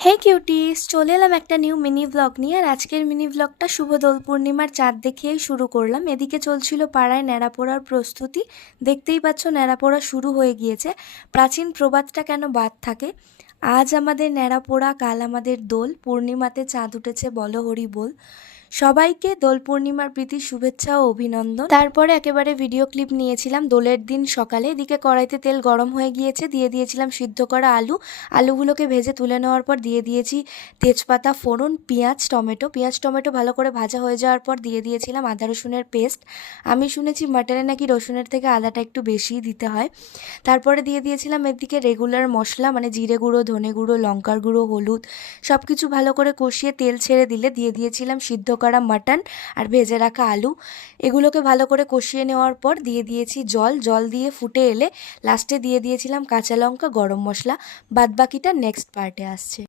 হে cuties, চলে এলাম একটা নিউ মিনি ব্লগ নিয়ে। আর আজকের মিনি ব্লগটা শুভ দোল পূর্ণিমার চাঁদ দেখিয়েই শুরু করলাম। এদিকে চলছিল পাড়ায় ন্যাড়া পোড়ার প্রস্তুতি। দেখতেই পাচ্ছ ন্যাড়া পোড়া শুরু হয়ে গিয়েছে। প্রাচীন প্রবাদটা কেন বাদ থাকে, আজ আমাদের ন্যাড়া পোড়া, কাল আমাদের দোল, পূর্ণিমাতে চাঁদ উঠেছে বলো হরি বল। সবাইকে দোল পূর্ণিমার প্রীতি শুভেচ্ছা ও অভিনন্দন। তারপরে একেবারে ভিডিও ক্লিপ নিয়েছিলাম দোলের দিন সকালে। এদিকে কড়াইতে তেল গরম হয়ে গিয়েছে, দিয়ে দিয়েছিলাম সিদ্ধ করা আলুগুলোকে ভেজে তুলে নেওয়ার পর দিয়ে দিয়েছি তেজপাতা, ফোড়ন, পেঁয়াজ টমেটো ভালো করে ভাজা হয়ে যাওয়ার পর দিয়ে দিয়েছিলাম আদা রসুনের পেস্ট। আমি শুনেছি মাটনে নাকি রসুনের থেকে আদাটা একটু বেশিই দিতে হয়। তারপরে দিয়ে দিয়েছিলাম এদিকে রেগুলার মশলা, মানে জিরে গুঁড়ো, ধনে গুঁড়ো, লঙ্কার গুঁড়ো, হলুদ, সব কিছু ভালো করে কষিয়ে তেল ছেড়ে দিলে দিয়ে দিয়েছিলাম সিদ্ধ করা মাটন আর ভেজে রাখা আলু। এগুলোকে ভালো করে কষিয়ে নেওয়ার পর দিয়ে দিয়েছি জল দিয়ে ফুটে এলে লাস্টে দিয়ে দিয়েছিলাম কাঁচা লঙ্কা, গরম মশলা। বাদবাকিটা নেক্সট পার্টে আসছে।